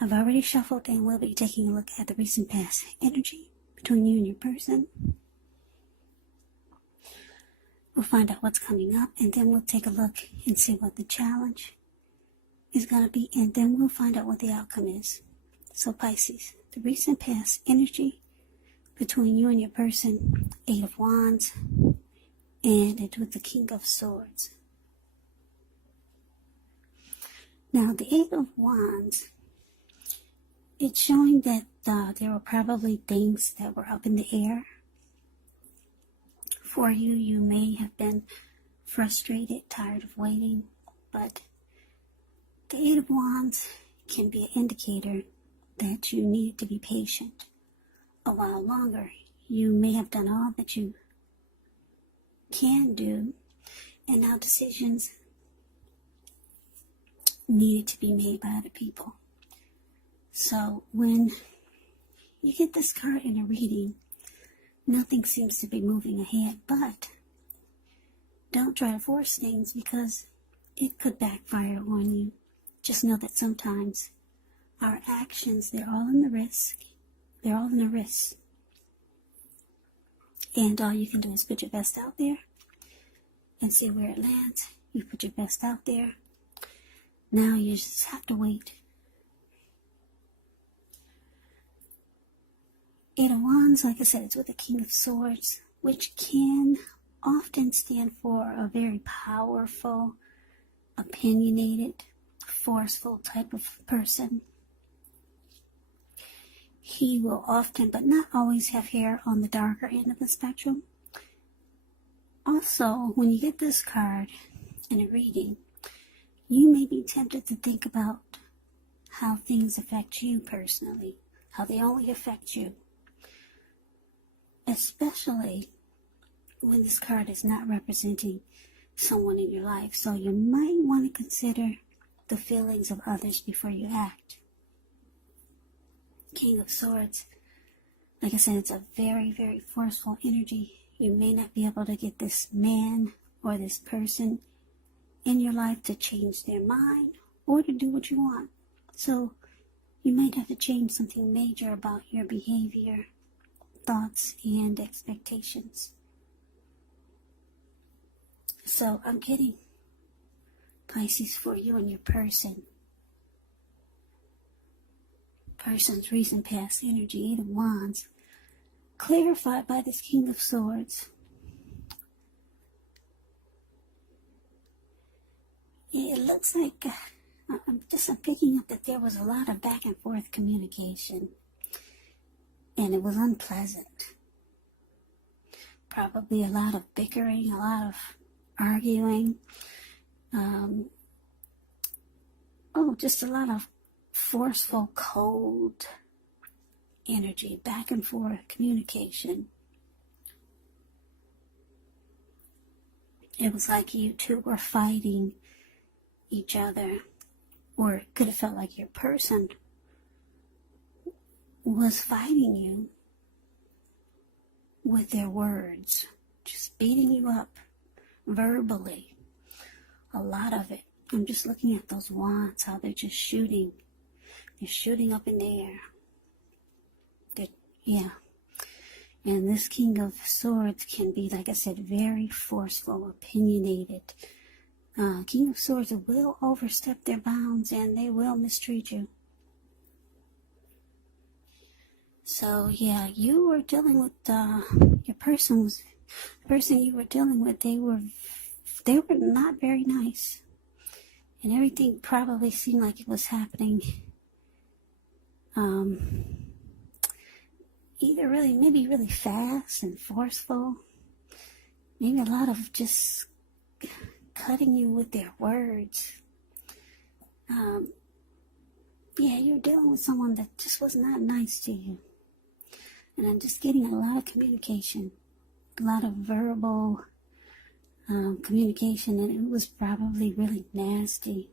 I've already shuffled and we'll be taking a look at the recent past energy between you and your person. We'll find out what's coming up, and then we'll take a look and see what the challenge is going to be, and then we'll find out what the outcome is. So Pisces, the recent past energy between you and your person, 8 of Wands, and it's with the King of Swords. Now, the 8 of Wands, it's showing that there were probably things that were up in the air. For you, you may have been frustrated, tired of waiting, but the 8 of Wands can be an indicator that you need to be patient a while longer. You may have done all that you can do, and now decisions needed to be made by other people. So when you get this card in a reading, nothing seems to be moving ahead, but don't try to force things because it could backfire on you. Just know that sometimes our actions, they're all in the risk. They're all in the risk. And all you can do is put your best out there and see where it lands. You put your best out there. Now you just have to wait. 8 of Wands, like I said, it's with the King of Swords, which can often stand for a very powerful, opinionated, forceful type of person. He will often, but not always, have hair on the darker end of the spectrum. Also, when you get this card in a reading, you may be tempted to think about how things affect you personally, how they only affect you. Especially when this card is not representing someone in your life. So you might want to consider the feelings of others before you act. King of Swords, like I said, it's a very, very forceful energy. You may not be able to get this man or this person in your life to change their mind or to do what you want. So you might have to change something major about your behavior, thoughts, and expectations. So I'm getting, Pisces, for you and your person. Person's recent past energy, 8 of Wands, clarified by this King of Swords. It looks like I'm picking up that there was a lot of back and forth communication, and it was unpleasant. Probably a lot of bickering, a lot of arguing. Just a lot of forceful, cold energy, back and forth communication. It was like you two were fighting each other, or it could have felt like your person was fighting you with their words, just beating you up verbally. A lot of it. I'm just looking at those wands, how they're just shooting. They're shooting up in the air. And this King of Swords can be, like I said, very forceful, opinionated. King of Swords will overstep their bounds and they will mistreat you. So yeah, you were dealing with the person you were dealing with. They were not very nice, and everything probably seemed like it was happening. Either maybe really fast and forceful. Maybe a lot of just cutting you with their words. You're dealing with someone that just was not nice to you. And I'm just getting a lot of communication, a lot of verbal communication, and it was probably really nasty.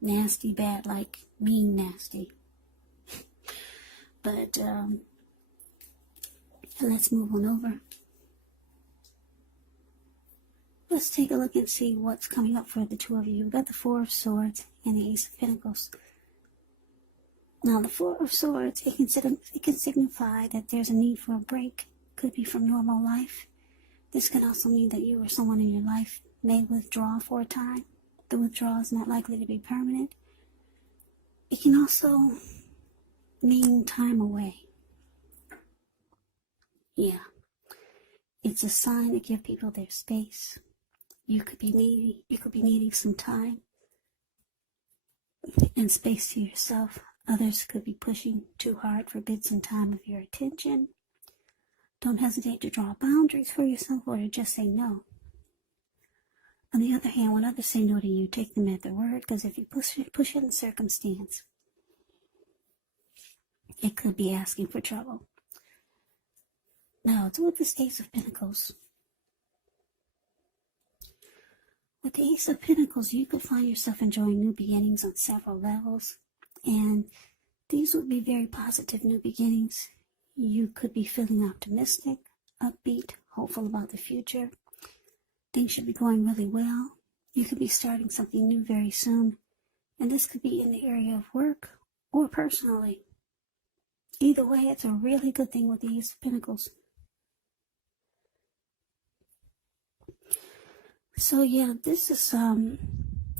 Nasty, bad, like mean nasty. But let's move on over. Let's take a look and see what's coming up for the two of you. We've got the 4 of Swords and the Ace of Pentacles. Now, the Four of Swords, it can signify that there's a need for a break. Could be from normal life. This can also mean that you or someone in your life may withdraw for a time. The withdrawal is not likely to be permanent. It can also mean time away. Yeah. It's a sign to give people their space. You could be needing some time and space to yourself. Others could be pushing too hard for bits and time of your attention. Don't hesitate to draw boundaries for yourself or to just say no. On the other hand, when others say no to you, take them at their word, because if you push it in circumstance, it could be asking for trouble. Now, it's with this Ace of Pentacles. With the Ace of Pentacles, you could find yourself enjoying new beginnings on several levels, and these would be very positive new beginnings. You could be feeling optimistic, upbeat, hopeful about the future. Things should be going really well. You could be starting something new very soon, and this could be in the area of work or personally. Either way, it's a really good thing with the Ace of Pentacles. So yeah, this is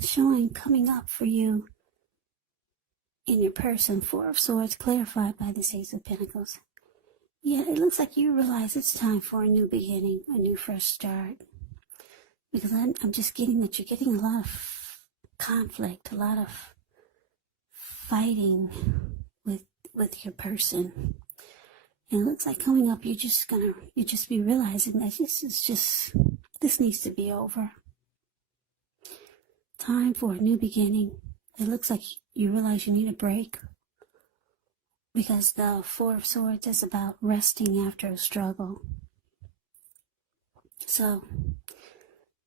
showing coming up for you in your person. Four of Swords clarified by this Ace of Pentacles. Yeah, it looks like you realize it's time for a new beginning, a new fresh start. Because I'm just getting that you're getting a lot of conflict, a lot of fighting with your person. And it looks like coming up, you just be realizing that this needs to be over. Time for a new beginning. It looks like you realize you need a break, because the Four of Swords is about resting after a struggle. So,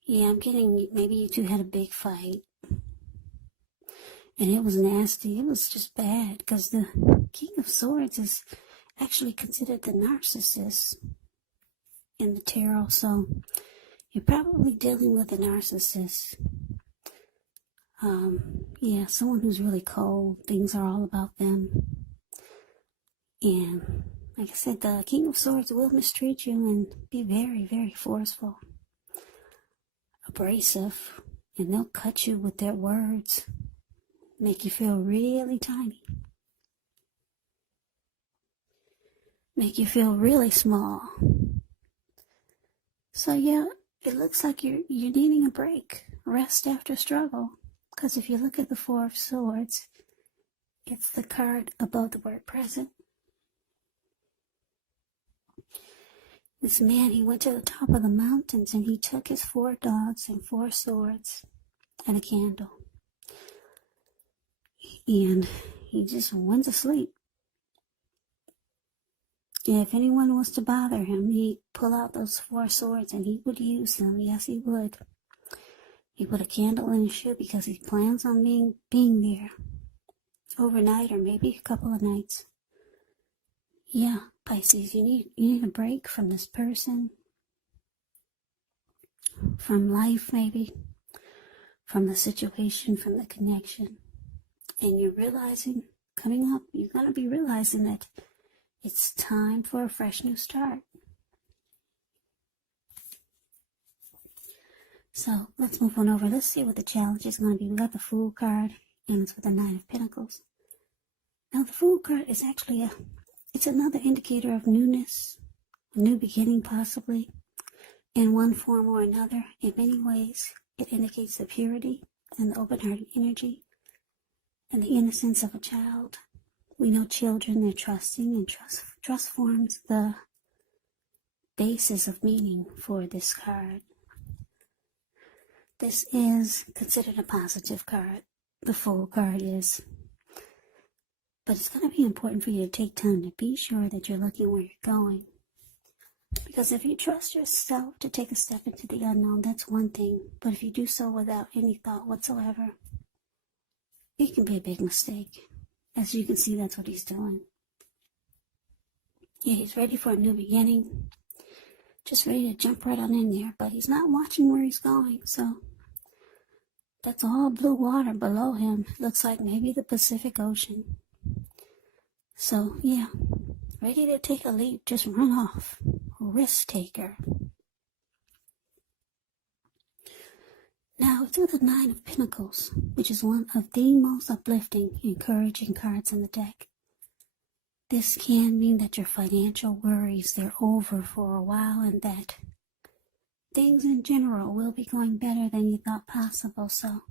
yeah, I'm getting, maybe you two had a big fight, and it was nasty. It was just bad, because the King of Swords is actually considered the narcissist in the tarot. So, you're probably dealing with a narcissist. Yeah, someone who's really cold. Things are all about them. And like I said, the King of Swords will mistreat you and be very, very forceful, abrasive, and they'll cut you with their words, make you feel really tiny, make you feel really small. So yeah, it looks like you're needing a break, rest after struggle. Because if you look at the Four of Swords, it's the card above the word present. This man, he went to the top of the mountains and he took his 4 dogs and 4 swords and a candle. And he just went to sleep. If anyone was to bother him, he'd pull out those 4 swords and he would use them. Yes, he would. He put a candle in his shoe because he plans on being there overnight or maybe a couple of nights. Yeah, Pisces, you need a break from this person, from life maybe, from the situation, from the connection. And you're realizing, coming up, you're going to be realizing that it's time for a fresh new start. So let's move on over. Let's see what the challenge is going to be. We got the Fool card, and it's with the Nine of Pentacles. Now the Fool card is actually it's another indicator of newness, a new beginning possibly, in one form or another. In many ways, it indicates the purity and the open-hearted energy and the innocence of a child. We know children, they're trusting, and trust forms the basis of meaning for this card. This is considered a positive card. The Fool card is. But it's going to be important for you to take time to be sure that you're looking where you're going. Because if you trust yourself to take a step into the unknown, that's one thing. But if you do so without any thought whatsoever, it can be a big mistake. As you can see, that's what he's doing. Yeah, he's ready for a new beginning. Just ready to jump right on in there. But he's not watching where he's going, so that's all blue water below him. Looks like maybe the Pacific Ocean. So, yeah, ready to take a leap, just run off. Risk taker. Now, through the Nine of Pentacles, which is one of the most uplifting, encouraging cards in the deck. This can mean that your financial worries, they're over for a while, and that things in general will be going better than you thought possible. So,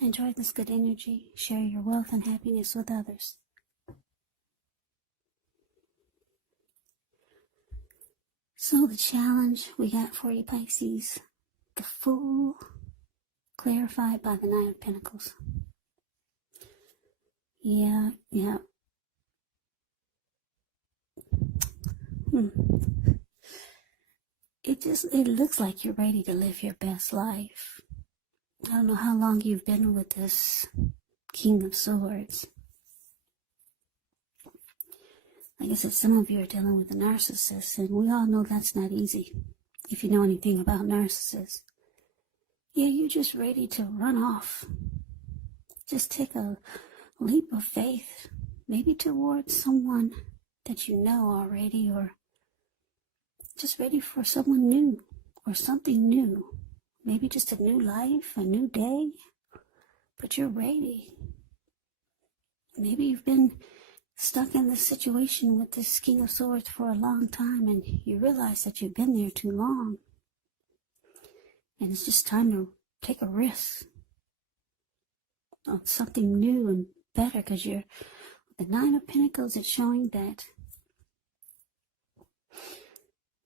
enjoy this good energy. Share your wealth and happiness with others. So, the challenge we got for you, Pisces, the Fool, clarified by the Nine of Pentacles. Yeah. It looks like you're ready to live your best life. I don't know how long you've been with this King of Swords. Like I said, some of you are dealing with a narcissist, and we all know that's not easy. If you know anything about narcissists. Yeah, you're just ready to run off. Just take a leap of faith, maybe towards someone that you know already, or just ready for someone new or something new. Maybe just a new life, a new day, but you're ready. Maybe you've been stuck in this situation with this King of Swords for a long time, and you realize that you've been there too long. And it's just time to take a risk on something new and better, because the Nine of Pentacles is showing that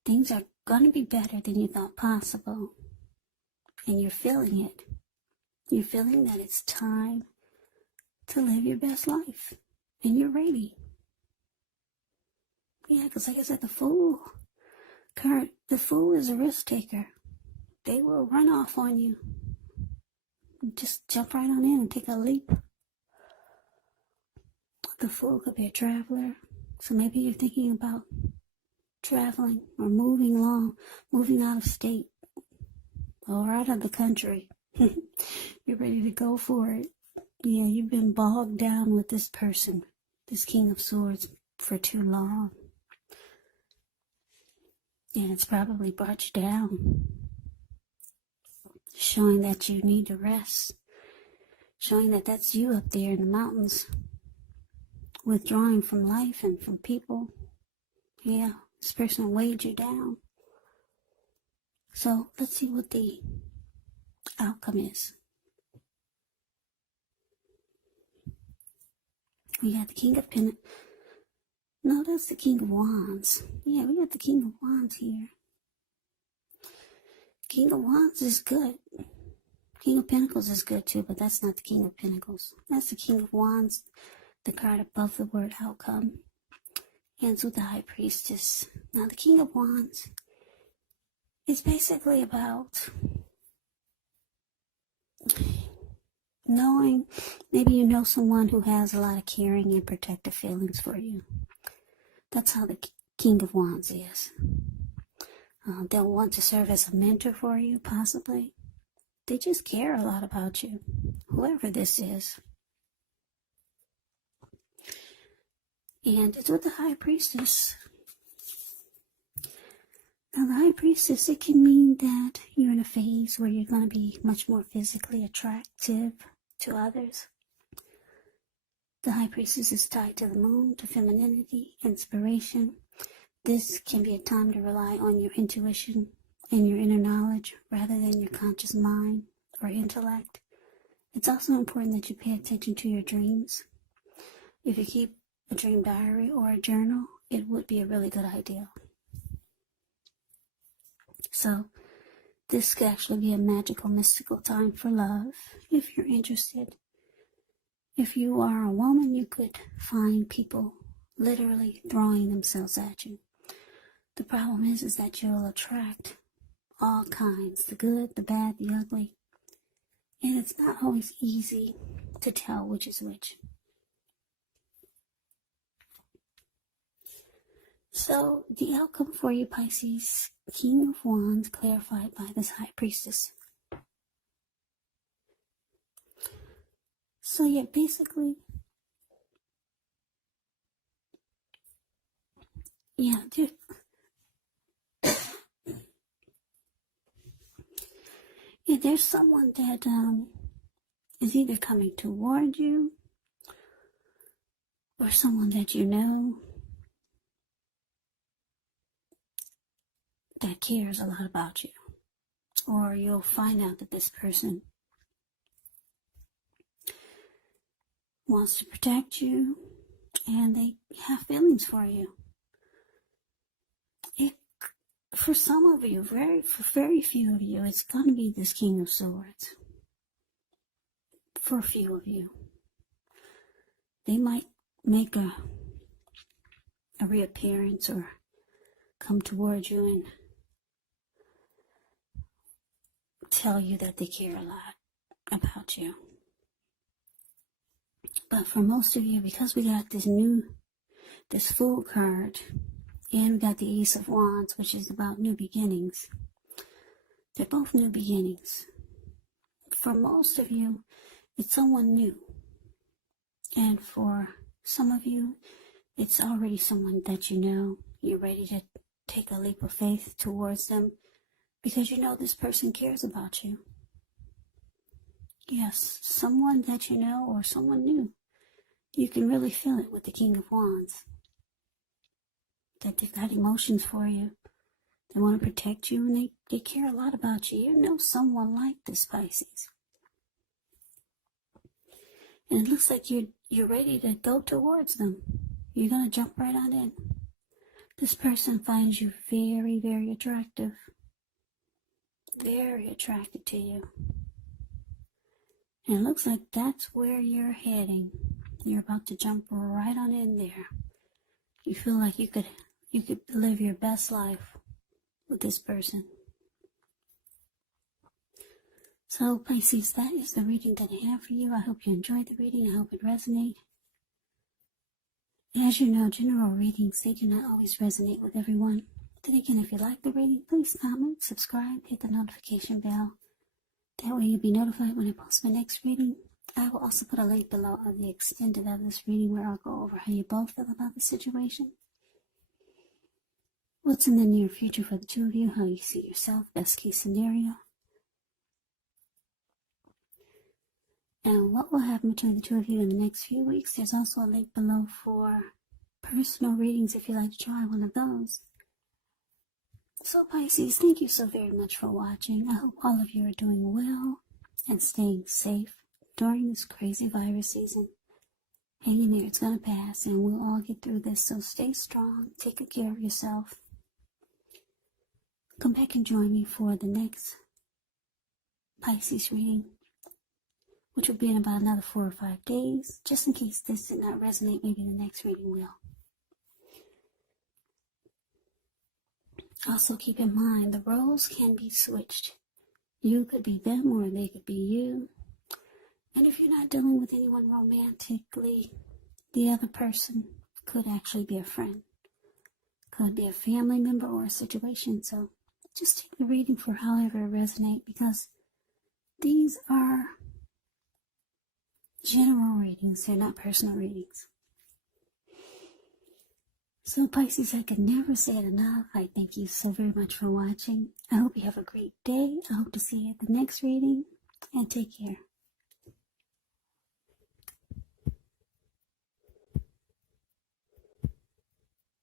things are going to be better than you thought possible. And you're feeling it. You're feeling that it's time to live your best life. And you're ready. Yeah, because like I said, the Fool is a risk taker. They will run off on you. Just jump right on in and take a leap. The Fool could be a traveler. So maybe you're thinking about traveling or moving out of state or out of the country. You're ready to go for it. Yeah, you've been bogged down with this person, this King of Swords, for too long. And it's probably brought you down. Showing that you need to rest. Showing that that's you up there in the mountains. Withdrawing from life and from people. Yeah, this person weighed you down. So let's see what the outcome is. We got the King of Pentacles. No, that's the King of Wands. Yeah, we got the King of Wands here. King of Wands is good. King of Pentacles is good too, but that's not the King of Pentacles. That's the King of Wands, the card above the word outcome. Ends with the High Priestess. Now, the King of Wands is basically about knowing, maybe you know someone who has a lot of caring and protective feelings for you. That's how the King of Wands is. They'll want to serve as a mentor for you, possibly. They just care a lot about you, whoever this is. And it's with the High Priestess. Now, the High Priestess, it can mean that you're in a phase where you're going to be much more physically attractive to others. The High Priestess is tied to the moon, to femininity, inspiration. This can be a time to rely on your intuition and your inner knowledge rather than your conscious mind or intellect. It's also important that you pay attention to your dreams. If you keep a dream diary or a journal, it would be a really good idea. So, this could actually be a magical, mystical time for love, if you're interested. If you are a woman, you could find people literally throwing themselves at you. The problem is that you'll attract all kinds, the good, the bad, the ugly. And it's not always easy to tell which is which. So, the outcome for you, Pisces, King of Wands, clarified by this High Priestess. So, yeah, basically, Yeah, there's someone that is either coming toward you or someone that you know that cares a lot about you. Or you'll find out that this person wants to protect you and they have feelings for you. For some of you, for very few of you, it's going to be this King of Swords. For a few of you, they might make a reappearance or come towards you and tell you that they care a lot about you. But for most of you, because we got this Fool card, and we got the Ace of Wands, which is about new beginnings. They're both new beginnings. For most of you, it's someone new. And for some of you, it's already someone that you know. You're ready to take a leap of faith towards them because you know this person cares about you. Yes, someone that you know or someone new. You can really feel it with the King of Wands. That they've got emotions for you. They want to protect you and they care a lot about you. You know someone like this, Pisces. And it looks like you're ready to go towards them. You're going to jump right on in. This person finds you very, very attractive. Very attracted to you. And it looks like that's where you're heading. You're about to jump right on in there. You feel like you could live your best life with this person. So Pisces, that is the reading that I have for you. I hope you enjoyed the reading. I hope it resonated. As you know, general readings, they do not always resonate with everyone. Then again, if you like the reading, please comment, subscribe, hit the notification bell. That way you'll be notified when I post my next reading. I will also put a link below of the extended of this reading where I'll go over how you both feel about the situation. What's in the near future for the two of you, how you see yourself, best case scenario. And what will happen between the two of you in the next few weeks. There's also a link below for personal readings if you'd like to try one of those. So Pisces, thank you so very much for watching. I hope all of you are doing well and staying safe during this crazy virus season. Hang in there, it's going to pass and we'll all get through this. So stay strong, take good care of yourself. Come back and join me for the next Pisces reading, which will be in about another 4 or 5 days. Just in case this did not resonate, maybe the next reading will. Also keep in mind, the roles can be switched. You could be them or they could be you. And if you're not dealing with anyone romantically, the other person could actually be a friend. Could be a family member or a situation. So just take the reading for however it resonates, because these are general readings. They're not personal readings. So Pisces, I could never say it enough. I thank you so very much for watching. I hope you have a great day. I hope to see you at the next reading. And take care.